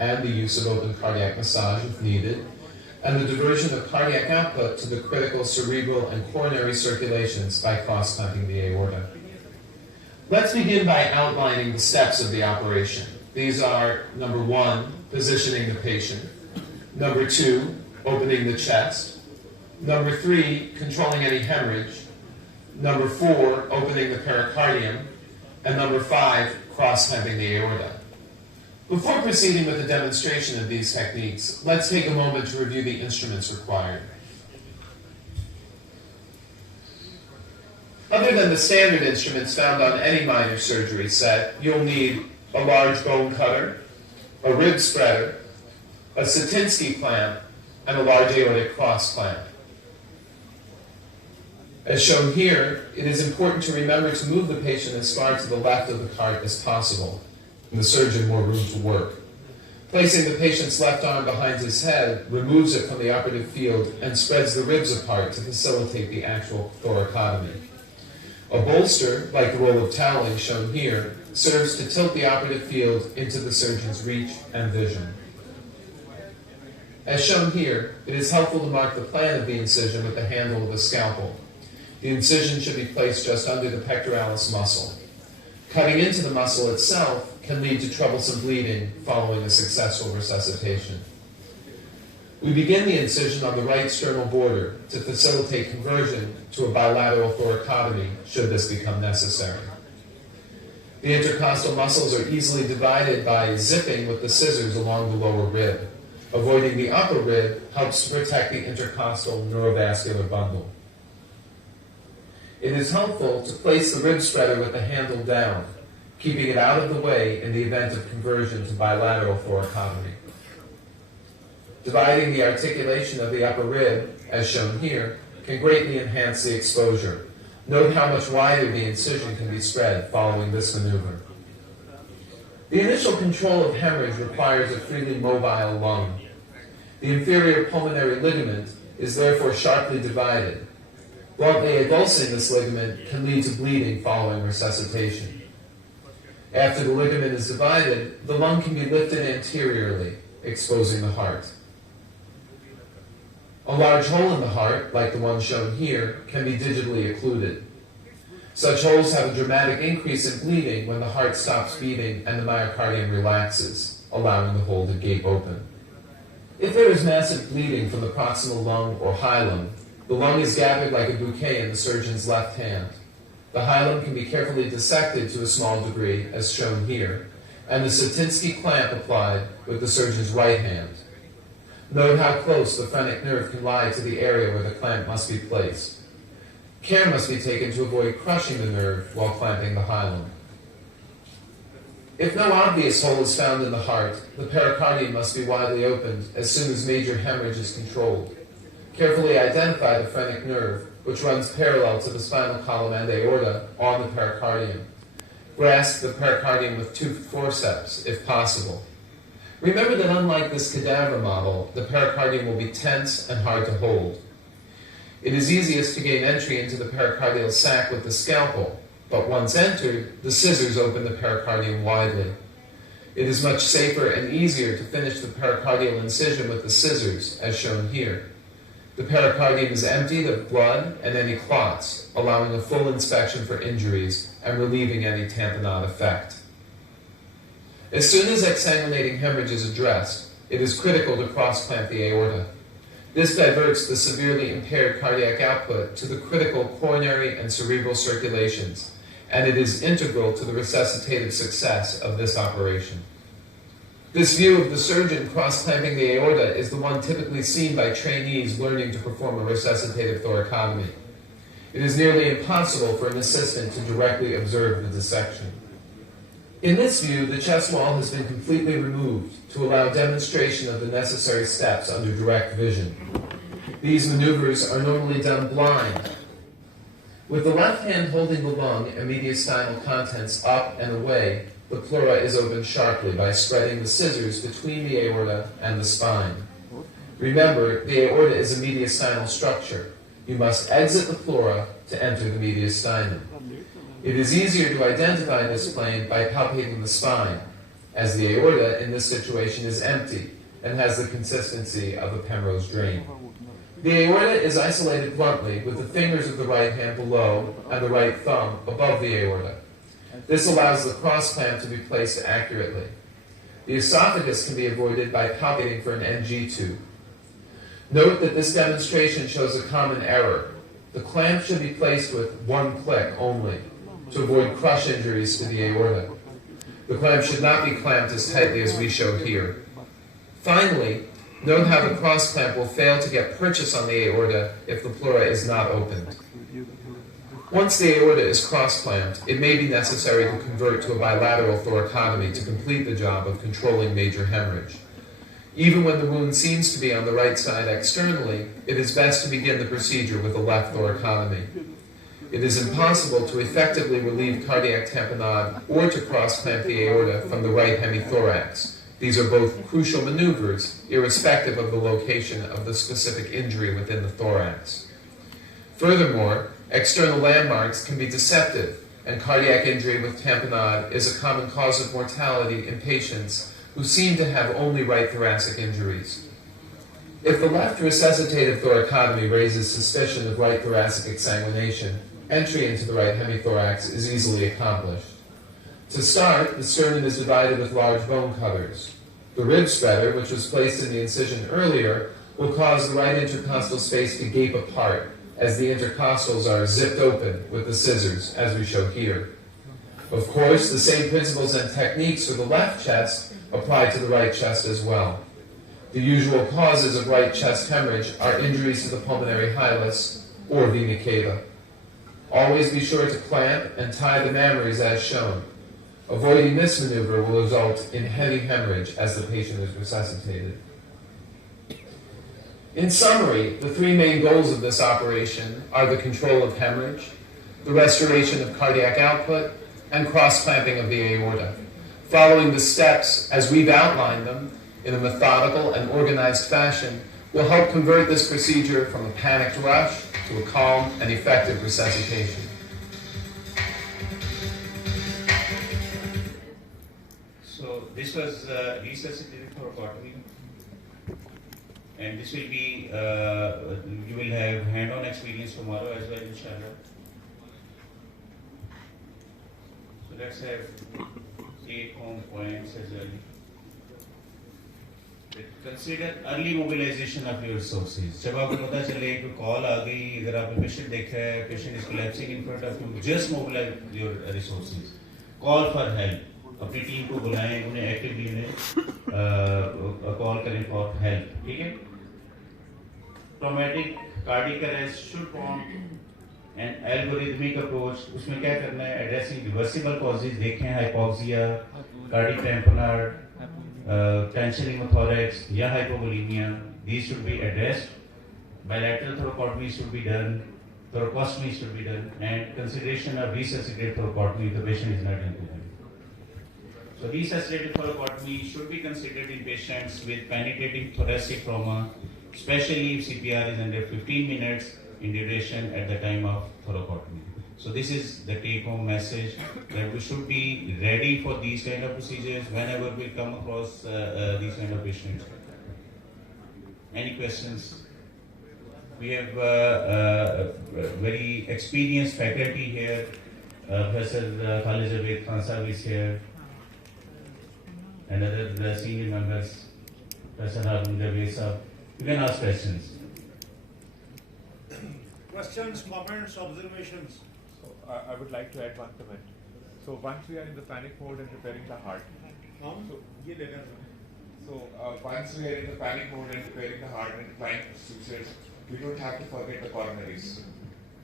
and the use of open cardiac massage if needed, and the diversion of cardiac output to the critical cerebral and coronary circulations by cross-clamping the aorta. Let's begin by outlining the steps of the operation. These are, number 1, positioning the patient. Number 2, opening the chest. Number 3, controlling any hemorrhage. Number 4, opening the pericardium. And number 5, cross-clamping the aorta. Before proceeding with the demonstration of these techniques, let's take a moment to review the instruments required. Other than the standard instruments found on any minor surgery set, you'll need a large bone cutter, a rib spreader, a Satinsky clamp, and a large aortic cross clamp. As shown here, it is important to remember to move the patient as far to the left of the cart as possible, and the surgeon more room to work. Placing the patient's left arm behind his head removes it from the operative field and spreads the ribs apart to facilitate the actual thoracotomy. A bolster, like the roll of toweling shown here, serves to tilt the operative field into the surgeon's reach and vision. As shown here, it is helpful to mark the plan of the incision with the handle of a scalpel. The incision should be placed just under the pectoralis muscle. Cutting into the muscle itself can lead to troublesome bleeding following a successful resuscitation. We begin the incision on the right sternal border to facilitate conversion to a bilateral thoracotomy should this become necessary. The intercostal muscles are easily divided by zipping with the scissors along the lower rib. Avoiding the upper rib helps to protect the intercostal neurovascular bundle. It is helpful to place the rib spreader with the handle down, keeping it out of the way in the event of conversion to bilateral thoracotomy. Dividing the articulation of the upper rib, as shown here, can greatly enhance the exposure. Note how much wider the incision can be spread following this maneuver. The initial control of hemorrhage requires a freely mobile lung. The inferior pulmonary ligament is therefore sharply divided. Bluntly avulsing this ligament can lead to bleeding following resuscitation. After the ligament is divided, the lung can be lifted anteriorly, exposing the heart. A large hole in the heart, like the one shown here, can be digitally occluded. Such holes have a dramatic increase in bleeding when the heart stops beating and the myocardium relaxes, allowing the hole to gape open. If there is massive bleeding from the proximal lung or hilum, the lung is gathered like a bouquet in the surgeon's left hand. The hilum can be carefully dissected to a small degree, as shown here, and the Satinsky clamp applied with the surgeon's right hand. Note how close the phrenic nerve can lie to the area where the clamp must be placed. Care must be taken to avoid crushing the nerve while clamping the hilum. If no obvious hole is found in the heart, the pericardium must be widely opened as soon as major hemorrhage is controlled. Carefully identify the phrenic nerve, which runs parallel to the spinal column and aorta on the pericardium. Grasp the pericardium with toothed forceps, if possible. Remember that unlike this cadaver model, the pericardium will be tense and hard to hold. It is easiest to gain entry into the pericardial sac with the scalpel, but once entered, the scissors open the pericardium widely. It is much safer and easier to finish the pericardial incision with the scissors, as shown here. The pericardium is emptied of blood and any clots, allowing a full inspection for injuries and relieving any tamponade effect. As soon as exsanguinating hemorrhage is addressed, it is critical to cross-clamp the aorta. This diverts the severely impaired cardiac output to the critical coronary and cerebral circulations, and it is integral to the resuscitative success of this operation. This view of the surgeon cross-clamping the aorta is the one typically seen by trainees learning to perform a resuscitative thoracotomy. It is nearly impossible for an assistant to directly observe the dissection. In this view, the chest wall has been completely removed to allow demonstration of the necessary steps under direct vision. These maneuvers are normally done blind. With the left hand holding the lung and mediastinal contents up and away, the pleura is opened sharply by spreading the scissors between the aorta and the spine. Remember, the aorta is a mediastinal structure. You must exit the pleura to enter the mediastinum. It is easier to identify this plane by palpating the spine, as the aorta in this situation is empty and has the consistency of a Penrose drain. The aorta is isolated bluntly with the fingers of the right hand below and the right thumb above the aorta. This allows the cross clamp to be placed accurately. The esophagus can be avoided by palpating for an NG tube. Note that this demonstration shows a common error. The clamp should be placed with one click only to avoid crush injuries to the aorta. The clamp should not be clamped as tightly as we show here. Finally, note how the cross clamp will fail to get purchase on the aorta if the pleura is not opened. Once the aorta is cross-clamped, it may be necessary to convert to a bilateral thoracotomy to complete the job of controlling major hemorrhage. Even when the wound seems to be on the right side externally, it is best to begin the procedure with a left thoracotomy. It is impossible to effectively relieve cardiac tamponade or to cross-clamp the aorta from the right hemithorax. These are both crucial maneuvers, irrespective of the location of the specific injury within the thorax. Furthermore, external landmarks can be deceptive, and cardiac injury with tamponade is a common cause of mortality in patients who seem to have only right thoracic injuries. If the left resuscitative thoracotomy raises suspicion of right thoracic exsanguination, entry into the right hemithorax is easily accomplished. To start, the sternum is divided with large bone cutters. The rib spreader, which was placed in the incision earlier, will cause the right intercostal space to gape apart, as the intercostals are zipped open with the scissors, as we show here. Of course, the same principles and techniques for the left chest apply to the right chest as well. The usual causes of right chest hemorrhage are injuries to the pulmonary hilus or vena cava. Always be sure to clamp and tie the mammaries as shown. Avoiding this maneuver will result in heavy hemorrhage as the patient is resuscitated. In summary, the three main goals of this operation are the control of hemorrhage, the restoration of cardiac output, and cross-clamping of the aorta. Following the steps as we've outlined them in a methodical and organized fashion will help convert this procedure from a panicked rush to a calm and effective resuscitation. So this was resuscitative thoracotomy, and this will be, you will have hand-on experience tomorrow as well, inshallah. So let's have take-home points as well. Consider early mobilization of your resources. जब आपको पता चले कि call आ गई, अगर आपने patient देखा है, patient is collapsing in front of you, just mobilize your resources. Call for help. अपनी टीम को बुलाएं, उन्हें एक्टिवली कॉल करें for help. ठीक है? Traumatic cardiac arrest should prompt an algorithmic approach. उसमें क्या करना है? Addressing reversible causes देखें, hypoxia, cardiac tamponade, tension pneumothorax या hypovolemia. These should be addressed. Bilateral thoracotomy should be done. Thoracostomy should be done, and consideration of resuscitative thoracotomy if the patient is not intubated. So resuscitative thoracotomy should be considered in patients with penetrating thoracic trauma, especially if CPR is under 15 minutes in duration at the time of thoracotomy. So this is the take-home message, that we should be ready for these kind of procedures whenever we come across these kind of patients. Any questions? We have very experienced faculty here. Professor Khalid Javed Khan Sahib is here, and other senior members, Professor Harun Javed Sahib. You can ask questions. Questions, comments, observations? So I would like to add one comment. So once we are in the panic mode and preparing the heart, once we are in the panic mode and preparing the heart and applying procedures, we don't have to forget the coronaries.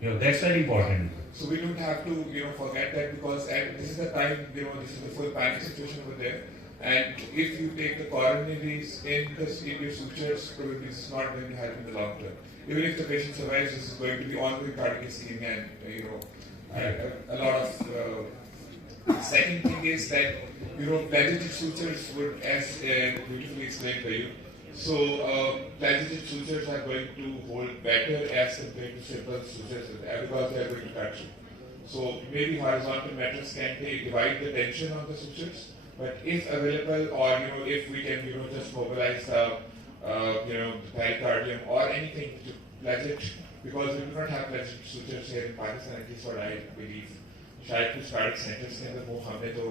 Yeah, that's very important. So we don't have to, forget that, because this is the time, this is the full panic situation over there. And if you take the coronaries in your sutures, probably this is not going to help in the long term. Even if the patient survives, this is going to be ongoing cardiac ischemia, and a lot of. Second thing is that plagiative sutures would, as beautifully explained by you. So plagiative sutures are going to hold better as compared to simple sutures because they are going to touch you. So maybe horizontal methods can divide the tension on the sutures, But if available, or if we can just mobilize the pericardium or anything to pledge it, because we do not have pledged sutures here in Pakistan, at least what I believe. शायद कुछ cardiac centers के अंदर वो हमने तो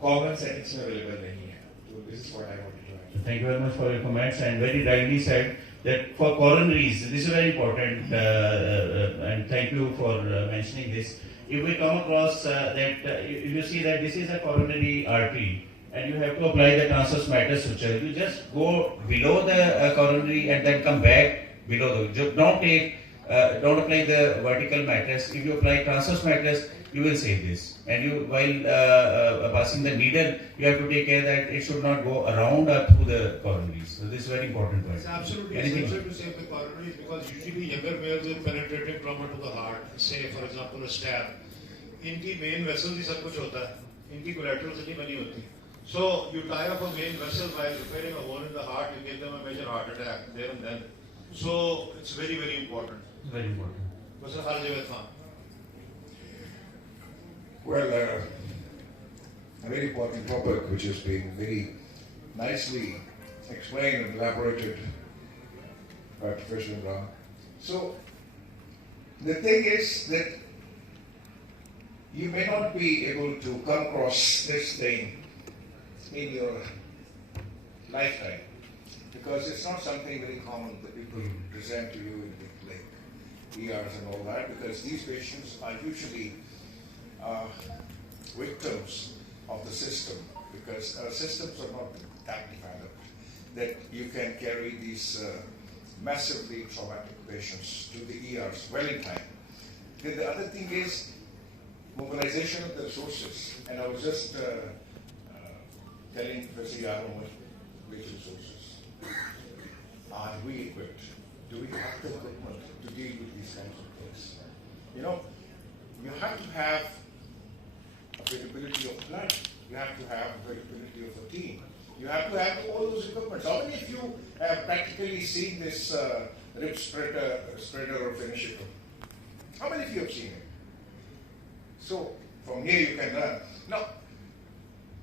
common settings में available नहीं है. So this is what I wanted to add. Thank you very much for your comments, and very rightly said that for coronaries, this is very important, and thank you for mentioning this. If we come across that, if you see that this is a coronary artery, and you have to apply the transverse matter suture, you just go below the coronary and then come back below the. Don't apply the vertical matters. If you apply transverse matters, you will save this. And you, while passing the needle, you have to take care that it should not go around or through the coronaries. So this is very important point. It's absolutely essential to save the coronaries, because usually younger males with penetrating trauma to the heart, say for example a stab, इनकी main vessel ही सब कुछ होता है, इनकी collateral से नहीं बनी होती. So you tie up a main vessel while repairing a hole in the heart, you give them a major heart attack there and then. So it's very, very important. Very important. Mr. Khalid Khan. Well, a very important topic which has been very nicely explained and elaborated by Professor Imran. So, the thing is that you may not be able to come across this thing in your lifetime, because it's not something very common that people present to you in like ERs and all that, because these patients are usually victims of the system, because our systems are not that developed that you can carry these massively traumatic patients to the ERs well in time. Then the other thing is mobilization of the resources, and I was just telling Professor Yaro which resources are we equipped? Do we have the equipment to deal with these kinds of things? You have to have availability of blood. You have to have availability of a team. You have to have all those equipment. How many of you have practically seen this rib spreader or finisher? How many of you have seen it? So from here you can learn. Now,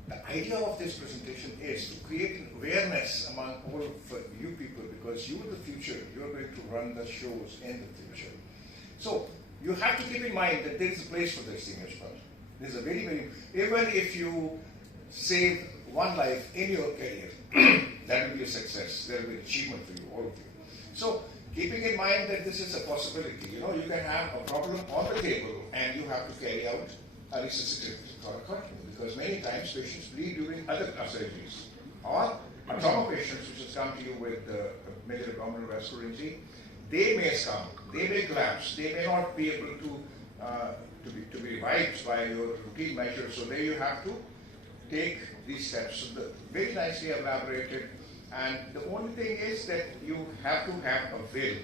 the idea of this presentation is to create an awareness among all of you people, because you are the future. You are going to run the shows in the future. So you have to keep in mind that there is a place for this thing as well. There's a very, very, even if you save one life in your career, that will be a success. There will be an achievement for you, all of you. So keeping in mind that this is a possibility, you can have a problem on the table and you have to carry out a resuscitative thoracotomy, because many times patients bleed during other surgeries. Or a trauma patients which has come to you with major abdominal vascular injury, they may succumb, they may collapse, they may not be able to be revived by your routine measures. So there you have to take these steps. So very nicely elaborated. And the only thing is that you have to have a will,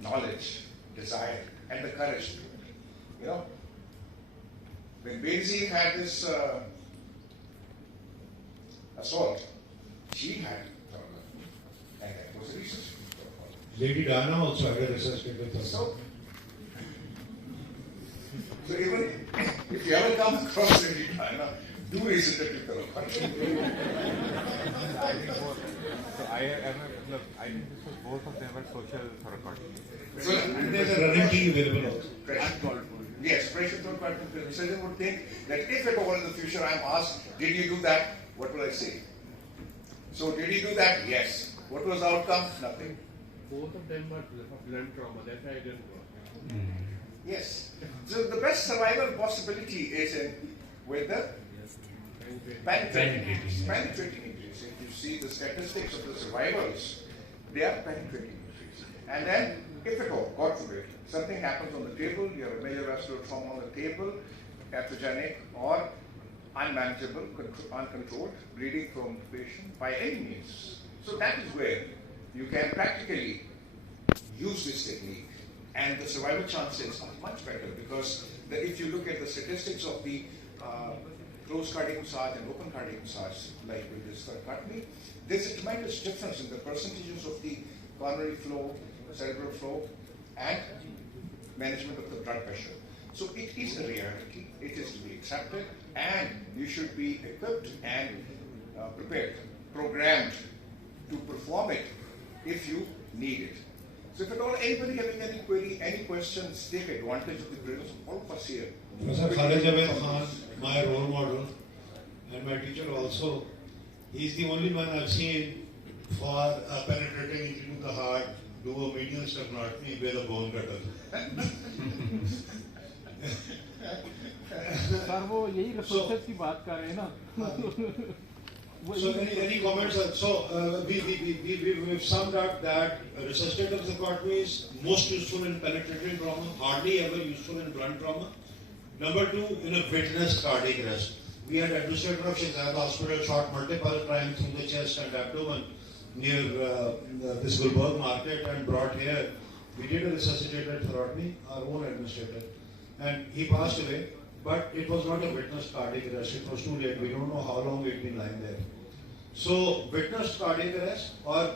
knowledge, desire, and the courage to do it. When Benzie had this assault, she had thoracotomy, and that was a resuscitative thoracotomy. Lady Diana also had a resuscitative thoracotomy. So even if you ever come across Lady Diana, do resuscitative thoracotomy. I think both. So I think this was both of them were social thoracotomy. So And there's a running key available also. Yes, pressure thoracotomy. The surgeon would think that if at all in the future I'm asked, did you do that? What will I say? So did you do that? Yes. What was the outcome? Nothing. Both of them were blunt trauma. That's why I didn't go. Yes. So the best survival possibility is with the penetrating injuries. If you see the statistics of the survivors, they are penetrating injuries. And then, if at all, God forbid, something happens on the table, you have a major vascular trauma on the table, pathogenic or unmanageable, uncontrolled, bleeding from the patient by any means. So that is where you can practically use this technique, and the survival chances are much better, because if you look at the statistics of the closed cardiac massage and open cardiac massage, like with this thoracotomy, there's a tremendous difference in the percentages of the coronary flow, cerebral flow, and management of the blood pressure. So it is a reality, it is to be accepted, and you should be equipped and prepared, programmed to perform it if you need it. So if at all anybody having any query, any questions, take advantage of the presence of all of us here. Professor Khalid Javed Khan, my role model and my teacher also, he is the only one I've seen for penetrating into the heart, do a medial sternotomy with a bone cutter. Sir वो यही resources की बात कर रहे हैं ना. So any comments? So we've summed up that resuscitative thoracotomy is most useful in penetrating trauma, hardly ever useful in blunt trauma. Number two, in a witnessed cardiac arrest. We had administrator of Shahzad Hospital shot multiple times through the chest and abdomen near this Gulberg market and brought here. We did a resuscitated thoracotomy, our own administrator, and he passed away. But it was not a witnessed cardiac arrest. It was too late. We don't know how long it had been lying there. So witnessed cardiac arrest, or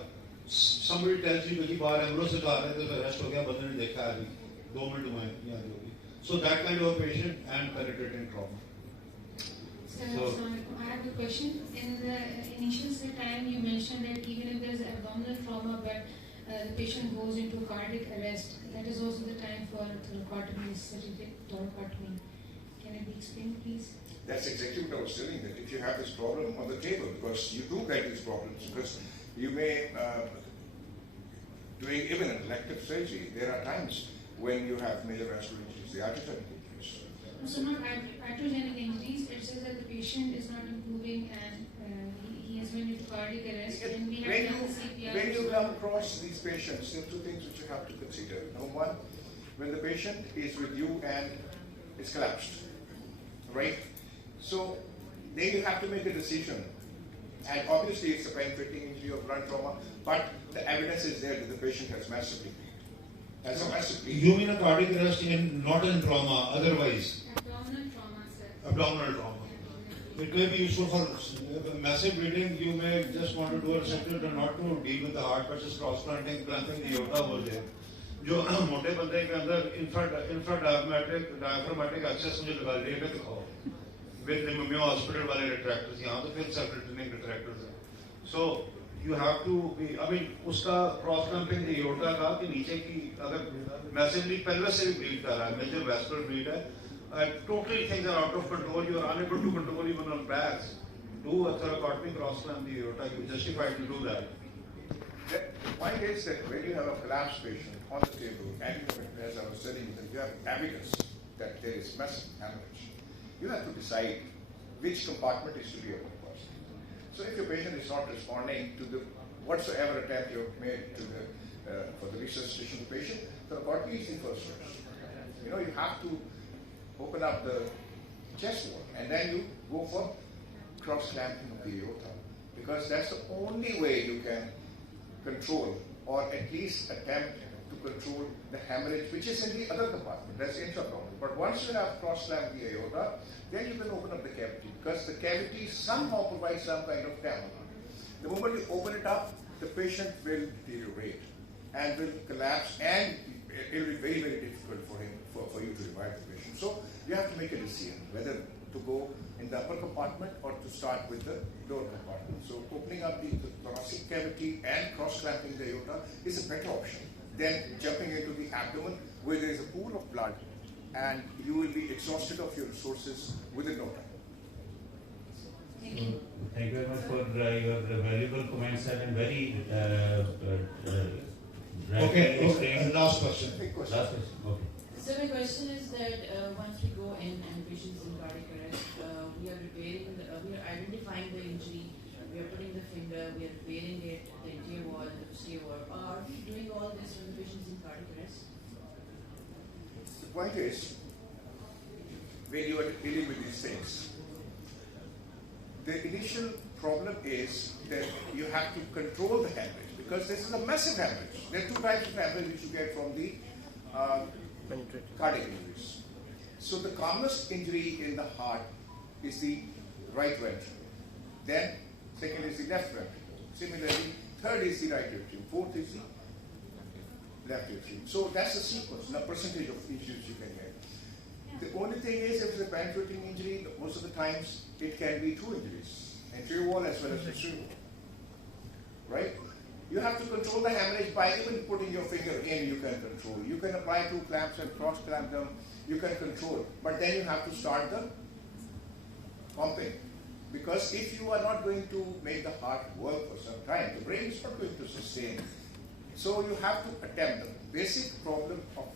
somebody tells you कि बाहर ambulance से जा रहे थे तो arrest हो गया, बंदे ने देखा अभी 2 मिनट हुए यहाँ जो भी. So that kind of a patient and penetrating trauma. I have a question. In the initial time, you mentioned that even if there is abdominal trauma, but the patient goes into cardiac arrest, that is also the time for thoracotomy, thoracotomy. Can it be explained, please? That's exactly what I was telling, that if you have this problem on the table, because you do get these problems, because you may, doing even an elective surgery, there are times when you have major vascular injuries, the iatrogenic injuries. So not iatrogenic injuries, it says that the patient is not improving and he has went into cardiac arrest, and we have done CPR. When you come across these patients, there are two things which you have to consider. Number one, when the patient is with you and it's collapsed, right? So then you have to make a decision. And obviously it's a penetrating injury or blunt trauma, but the evidence is there that the patient has massively bleeding. Has a massive bleeding. You mean a cardiac arrest in not in trauma, otherwise? Abdominal trauma, sir. Abdominal trauma. It may be useful for massive bleeding. You may just want to do a resuscitative and not to deal with the heart, but just cross-clamping the aorta over there. जो मोटे बंदे के अंदर diaphragmatic access मुझे लगा लेकर दिखाओ with the Mayo Hospital वाले retractors, यहाँ तो फिर self-returning retractors हैं. So you have to be, I mean उसका cross clamping the aorta का कि नीचे की अगर massively pelvis से भी bleed कर रहा है, major vascular bleed है, totally things are out of control. You are unable to control even on bags. Do a thoracotomy cross clamp the aorta. You justified to do that. The point is that when you have a collapsed patient on the table, and as I was telling you, that you have evidence that there is massive hemorrhage, you have to decide which compartment is to be opened first. So if your patient is not responding to the whatsoever attempt you have made to the, for the resuscitation of the patient, thoracotomy is the first choice. You know, you have to open up the chest wall, and then you go for cross-clamping of the aorta, because that's the only way you can control, or at least attempt to control the hemorrhage, which is in the other compartment, that's intra-abdominal. But once you have cross-clamped the aorta, then you can open up the cavity, because the cavity somehow provides some kind of tamponade. The moment you open it up, the patient will deteriorate and will collapse, and it will be very, very difficult for you to revive the patient. So you have to make a decision whether to go in the upper compartment or to start with the lower compartment. So opening up the thoracic cavity and cross-clamping the aorta is a better option than jumping into the abdomen where there is a pool of blood and you will be exhausted of your resources within no time. Thank you. Thank you very much for your valuable comments and very Okay, last question. Big question. Last question. Okay. So my question is that once we go in and patients in cardiac arrest, we are repairing, we are identifying the injury, we are putting the finger, we are repairing it, the anterior wall, the posterior wall. Are we doing all this when the patient's in cardiac arrest? The point is, when you are dealing with these things, the initial problem is that you have to control the hemorrhage, because this is a massive hemorrhage. There are two types of hemorrhage which you get from the cardiac injuries. So the commonest injury in the heart is the right ventricle. Then second is the left ventricle. Similarly, third is the right atrium. Fourth is the left atrium. So that's the sequence, the percentage of injuries you can get. The only thing is, if it's a penetrating injury, most of the times it can be two injuries, anterior wall as well as posterior wall. Right? You have to control the hemorrhage by even putting your finger in, you can control. You can apply 2 clamps and cross clamp them, you can control. But then you have to start the pumping. Because if you are not going to make the heart work for some time, the brain is not going to sustain. So you have to attempt. The basic problem of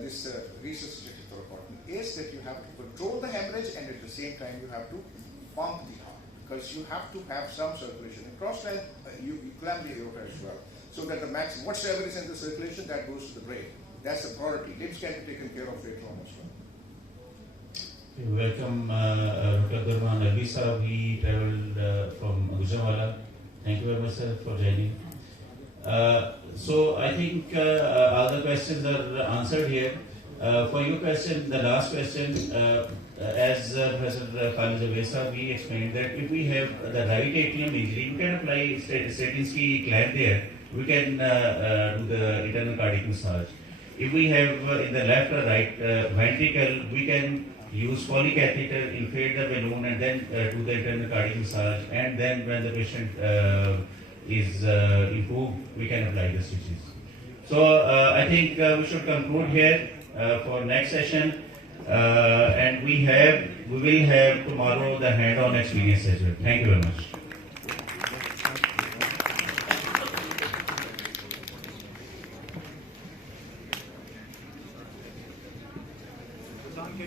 this resuscitative thoracotomy is that you have to control the hemorrhage and at the same time you have to pump the heart. Because you have to have some circulation. In cross-clamp, you clamp the aorta as well. So that the maximum, whatsoever is in the circulation, that goes to the brain. That's the priority. Limbs can be taken care of later on as well. Welcome, Dr. Durman Alvi sir. We traveled from Gujranwala. Thank you very much, sir, for joining. So I think all the questions are answered here. For your question, the last question, as Professor Khalid Javed we explained that if we have the right atrium injury, we can apply Stratinsky clamp there. We can do the internal cardiac massage. If we have in the left or right ventricle, we can use polycatheter, inflate the balloon, and then do the internal cardiac massage. And then when the patient is improved, we can apply the stitches. So I think we should conclude here for next session. And we will have tomorrow the hand-on experience session. Thank you very much.